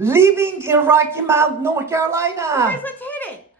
Living in Rocky Mount, North Carolina. Guys, let's hit it.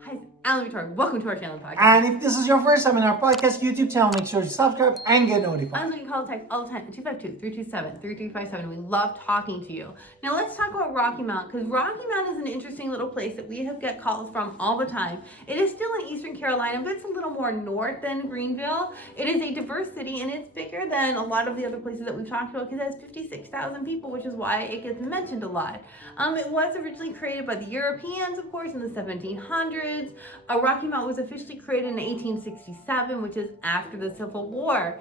Hi, Alan Victoria. Welcome to our channel podcast. And if this is your first time in our podcast YouTube channel, make sure to subscribe and get notified. I'm looking call text all the time, 252-327-3357. We love talking to you. Now let's talk about Rocky Mount, because Rocky Mount is an interesting little place that we have get calls from all the time. It is still in Eastern Carolina, but it's a little more north than Greenville. It is a diverse city, and it's bigger than a lot of the other places that we've talked about, because it has 56,000 people, which is why it gets mentioned a lot. It was originally created by the Europeans, of course, in the 1700s. Rocky Mount was officially created in 1867, which is after the Civil War.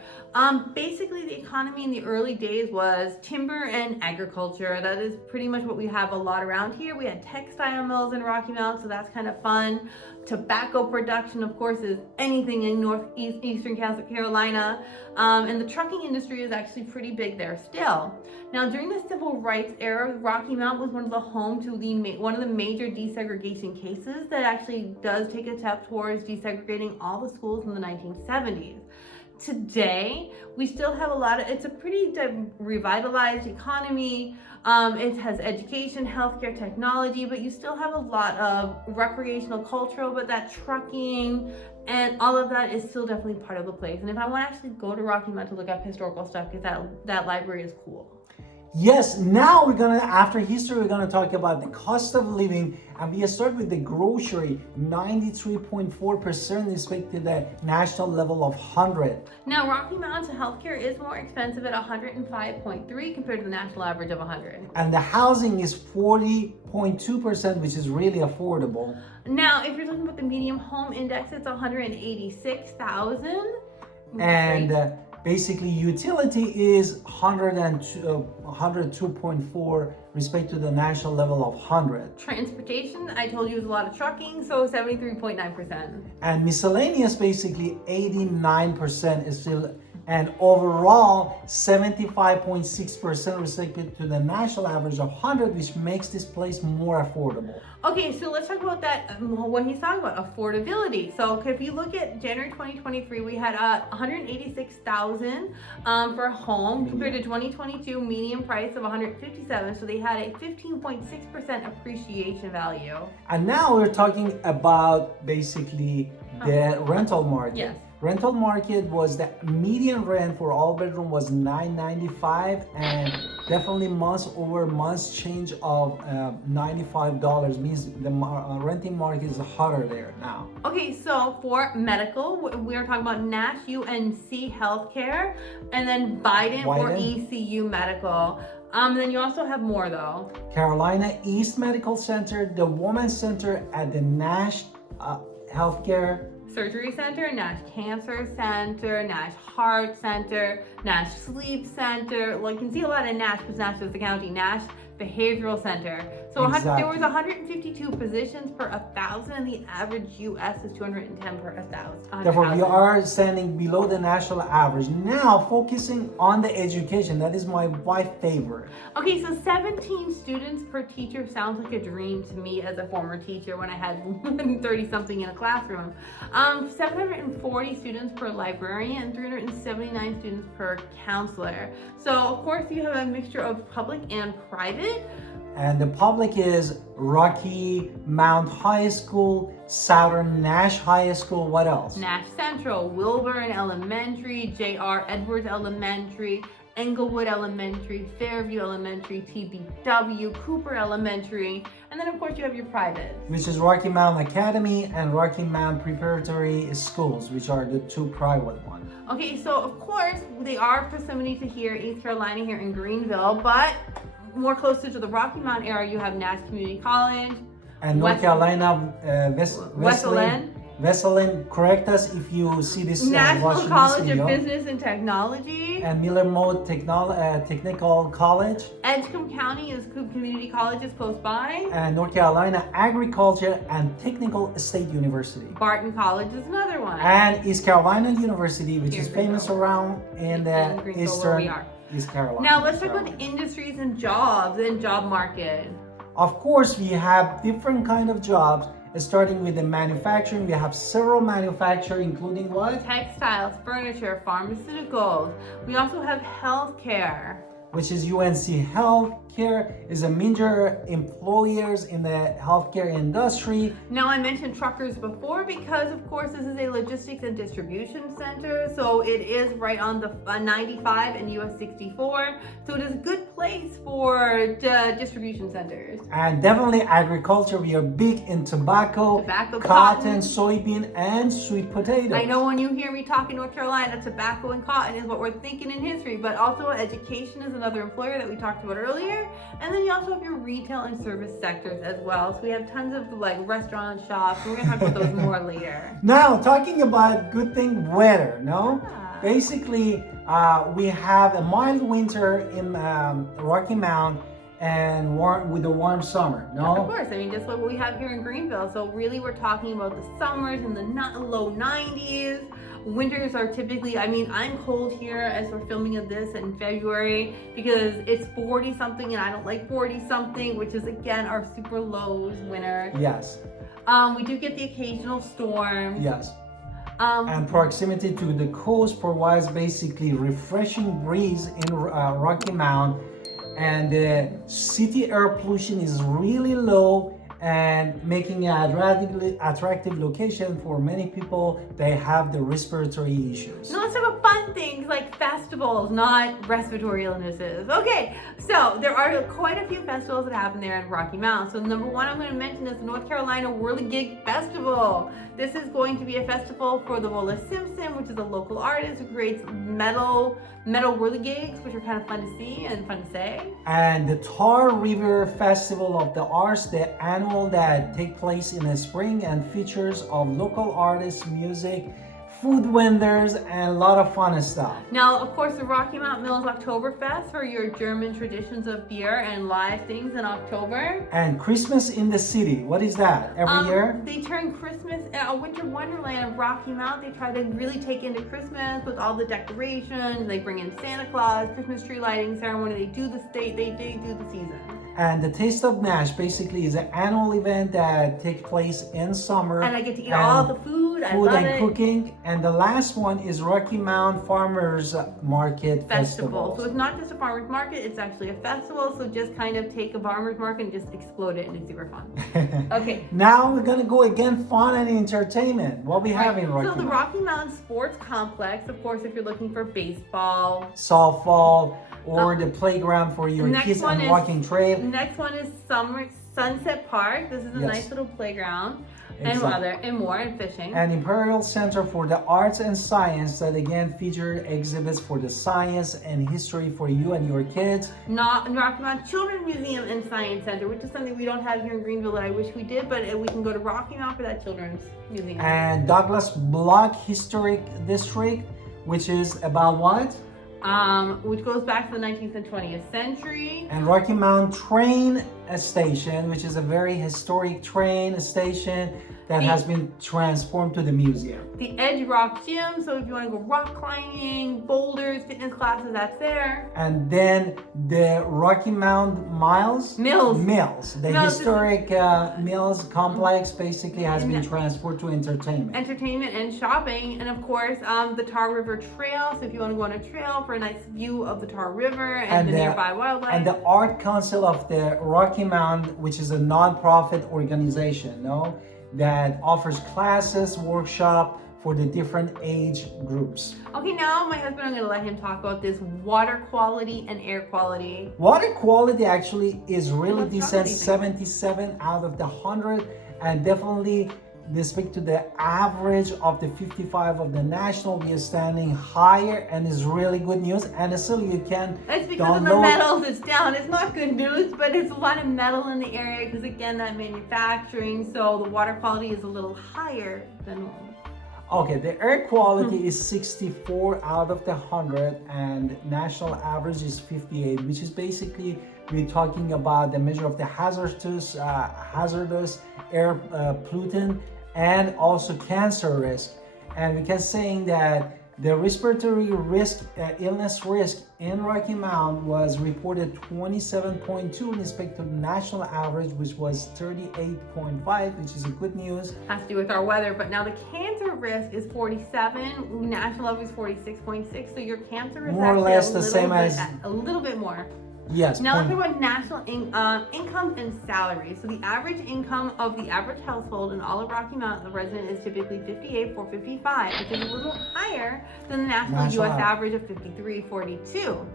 Basically, the economy in the early days was timber and agriculture. That is pretty much what we have a lot around here. We had textile mills in Rocky Mount, so that's kind of fun. Tobacco production, of course, is anything in Eastern Carolina. And the trucking industry is actually pretty big there still. Now, during the Civil Rights era, Rocky Mount was one of the home to one of the major desegregation cases that actually does take a step towards desegregating all the schools in the 1970s. Today, we still have it's a pretty revitalized economy. It has education, healthcare, technology, but you still have a lot of recreational cultural, but that trucking and all of that is still definitely part of the place. And if I want to actually go to Rocky Mount to look up historical stuff, because that library is cool. Yes, now after history, we're gonna talk about the cost of living, and we start with the grocery, 93.4% respect to the national level of 100. Now, Rocky Mountain's healthcare is more expensive at 105.3 compared to the national average of 100. And the housing is 40.2%, which is really affordable. Now, if you're talking about the median home index, it's 186,000. And basically, utility is 102.4 respect to the national level of 100. Transportation, I told you, is a lot of trucking, so 73.9%. And miscellaneous, basically 89% is still, and overall 75.6% respect to the national average of 100, which makes this place more affordable. Okay, so let's talk about that, what he's talking about, affordability. So if you look at January 2023, we had 186,000 for a home compared to 2022 median price of 157. So they had a 15.6% appreciation value. And now we're talking about basically the rental market. Yes. Rental market was the median rent for all bedroom was $995, and definitely month over month change of $95 means the renting market is hotter there now. Okay, so for medical, we're talking about Nash UNC Healthcare, and then Biden or ECU Medical. Then you also have more though. Carolina East Medical Center, the Women's Center at the Nash Healthcare Surgery Center, Nash Cancer Center, Nash Heart Center, Nash Sleep Center. Well, you can see a lot of Nash because Nash is the county. Nash Behavioral Center. So exactly. There was 152 positions per 1,000, and the average U.S. is 210 per 1,000. Therefore, we are standing below the national average. Now, focusing on the education, that is my wife's favorite. Okay, so 17 students per teacher sounds like a dream to me as a former teacher when I had 30-something in a classroom. 740 students per librarian, and 379 students per counselor. So, of course, you have a mixture of public and private. And the public is Rocky Mount High School, Southern Nash High School, what else? Nash Central, Wilburn Elementary, J.R. Edwards Elementary, Englewood Elementary, Fairview Elementary, TBW, Cooper Elementary, and then of course you have your private. Which is Rocky Mount Academy and Rocky Mount Preparatory Schools, which are the two private ones. Okay, so of course they are proximity to here, East Carolina, here in Greenville, but more closer to the Rocky Mount area, you have Nash Community College. And North Carolina, Wesleyan, correct us if you see this. National College of Business and Technology. And Miller Moe Technical College. Edgecombe County is Community College is close by. And North Carolina Agriculture and Technical State University. Barton College is another one. And East Carolina University, which is famous around in the Eastern East Carolina. Now let's talk about industries and jobs and job market. Of course, we have different kind of jobs, starting with the manufacturing. We have several manufacturers, including what? Textiles, furniture, pharmaceuticals. We also have healthcare, which is UNC Healthcare, is a major employers in the healthcare industry. Now, I mentioned truckers before because, of course, this is a logistics and distribution center. So it is right on the 95 and US 64. So it is a good place for distribution centers. And definitely agriculture. We are big in tobacco, cotton, soybean, and sweet potatoes. I know when you hear me talk in North Carolina, tobacco and cotton is what we're thinking in history, but also education is another employer that we talked about earlier. And then you also have your retail and service sectors as well. So we have tons of like restaurant shops. We're gonna talk about those more later. Now, talking about good thing weather, no? Yeah. Basically, we have a mild winter in Rocky Mount and with a warm summer, no? Of course, I mean, just like what we have here in Greenville. So really we're talking about the summers in the low 90s. Winters are typically, I mean, I'm cold here as we're filming of this in February because it's 40 something and I don't like 40 something, which is again our super lows winter. Yes. We do get the occasional storm. Yes. And proximity to the coast provides basically refreshing breeze in Rocky Mount, and the city air pollution is really low and making an attractive location for many people. They have the respiratory issues. No, let's talk about fun things like festivals, not respiratory illnesses. Okay, so there are quite a few festivals that happen there in Rocky Mount. So number one I'm going to mention is the North Carolina Whirligig Festival. This is going to be a festival for the Lola Simpson, which is a local artist who creates metal whirligigs, which are kind of fun to see and fun to say. And the Tar River Festival of the Arts, the annual that take place in the spring and features of local artists, music, food vendors, and a lot of fun stuff. Now, of course, the Rocky Mount Mills Oktoberfest for your German traditions of beer and live things in October. And Christmas in the City, what is that? Every year? They turn Christmas, a winter wonderland of Rocky Mount. They try to really take into Christmas with all the decorations. They bring in Santa Claus, Christmas tree lighting ceremony. They do the season. And the Taste of Nash basically is an annual event that takes place in summer. And I get to eat all the food. I love and it. Cooking. And the last one is Rocky Mount Farmers Market Festival. So it's not just a farmer's market, it's actually a festival. So just kind of take a farmer's market and just explode it, and it's super fun. Okay. Now we're gonna go again, fun and entertainment. What we have in Rocky Mount? So the Rocky Mount Sports Complex, of course, if you're looking for baseball, softball, or the playground for your kids and walking trail. Next one is Sunset Park. This is a nice little playground. Exactly. And more, and fishing. And Imperial Center for the Arts and Science that again feature exhibits for the science and history for you and your kids. Rocky Mount Children's Museum and Science Center, which is something we don't have here in Greenville that I wish we did, but we can go to Rocky Mount for that children's museum. And Douglas Block Historic District, which is about what? Which goes back to the 19th and 20th century. And Rocky Mount Train Station, which is a very historic train station that has been transformed to the museum. The Edge Rock Gym, so if you want to go rock climbing, boulders, fitness classes, that's there. And then the Rocky Mount Mills. The historic Mills complex basically has been transferred to entertainment. Entertainment and shopping, and of course the Tar River Trail, so if you want to go on a trail for a nice view of the Tar River and the nearby wildlife. And the Art Council of the Rocky Mount, which is a non-profit organization, that offers classes, workshop for the different age groups. Okay, now my husband, I'm going to let him talk about this water quality and air quality. Water quality actually is really decent, 77 out of the 100, and definitely they speak to the average of the 55 of the national. We are standing higher, and it's really good news. And still you can It's because of the metals it's down. It's not good news, but it's a lot of metal in the area because again, that manufacturing, so the water quality is a little higher than normal. Okay, the air quality is 64 out of the 100, and national average is 58, which is basically we're talking about the measure of the hazardous air pollutant and also cancer risk. And we can say that The respiratory risk, illness risk in Rocky Mount was reported 27.2 in respect to the national average, which was 38.5, which is a good news. Has to do with our weather, but now the cancer risk is 47. National level is 46.6. So your cancer risk More or actually less the same as a little bit more. Yes. Now let's talk about national income and salary. So the average income of the average household in all of Rocky Mount, the resident is typically $58,455, which is a little higher than the national U.S. average of $53,442.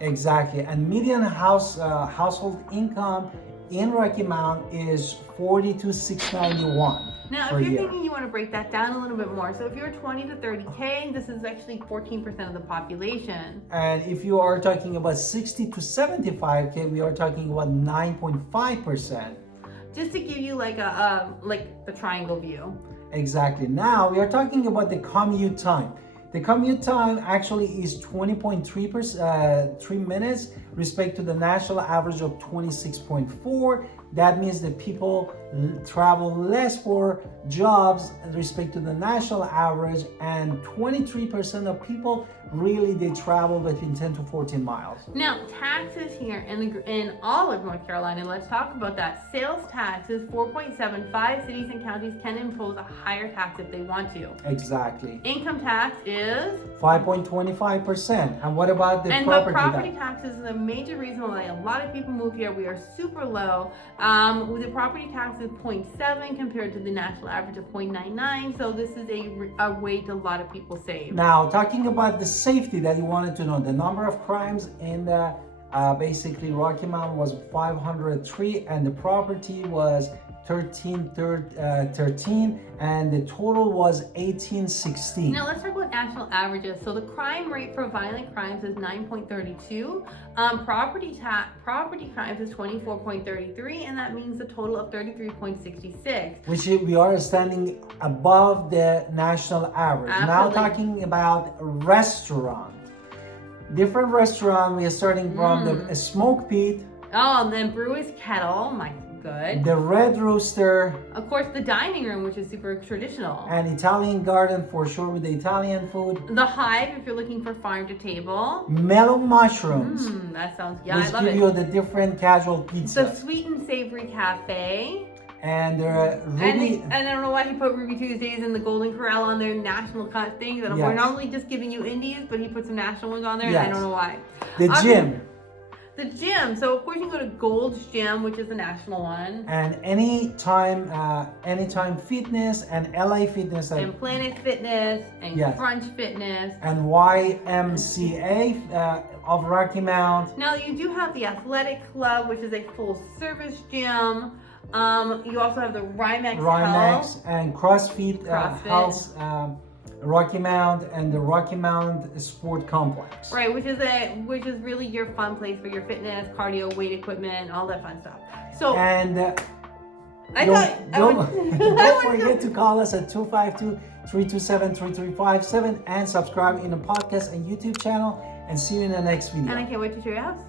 Exactly, and median household income in Rocky Mount is $42,691. Now, if you're thinking you want to break that down a little bit more, so if you're 20 to 30K, this is actually 14% of the population. And if you are talking about 60 to 75K, we are talking about 9.5%. Just to give you like the triangle view. Exactly. Now we are talking about the commute time. The commute time actually is 20.3 minutes respect to the national average of 26.4. That means that people travel less for jobs respect to the national average, and 23% of people really they travel between 10 to 14 miles. Now taxes here in all of North Carolina, let's talk about that. Sales tax is 4.75. Cities and counties can impose a higher tax if they want to. Exactly. Income tax is 5.25%. And what about the property tax? Is the major reason why a lot of people move here. We are super low. The property tax is 0.7 compared to the national average of 0.99. So this is a way to a lot of people save. Now, talking about the safety that you wanted to know, the number of crimes in the basically Rocky Mount was 503, and the property was 13, and the total was 1816. Now let's talk about national averages. So the crime rate for violent crimes is 9.32. Property crimes is 24.33, and that means a total of 33.66. Which we are standing above the national average. Absolutely. Now talking about restaurant. Different restaurant, we are starting from the Smoke Pit. Oh, and then Brewer's Kettle, good. The Red Rooster. Of course, the dining room, which is super traditional. And Italian Garden for sure with the Italian food. The Hive, if you're looking for farm to table. Mellow Mushrooms. That sounds, I love it. Which give you the different casual pizza. The Sweet and Savory Cafe. And Ruby. And I don't know why he put Ruby Tuesdays and the Golden Corral on their national kind of thing. We're normally just giving you indies, but he put some national ones on there, and I don't know why. The gym. The gym. So of course you can go to Gold's Gym, which is the national one. And Anytime Fitness and LA Fitness. And Planet Fitness and Crunch Fitness. And YMCA of Rocky Mount. Now you do have the Athletic Club, which is a full service gym. You also have the Rymex Health. And CrossFit. Health. Rocky Mount and the Rocky Mount Sport Complex. Right, which is really your fun place for your fitness, cardio, weight equipment, all that fun stuff. So don't forget to call us at 252-327-3357 and subscribe in the podcast and YouTube channel, and see you in the next video. And I can't wait to show your house.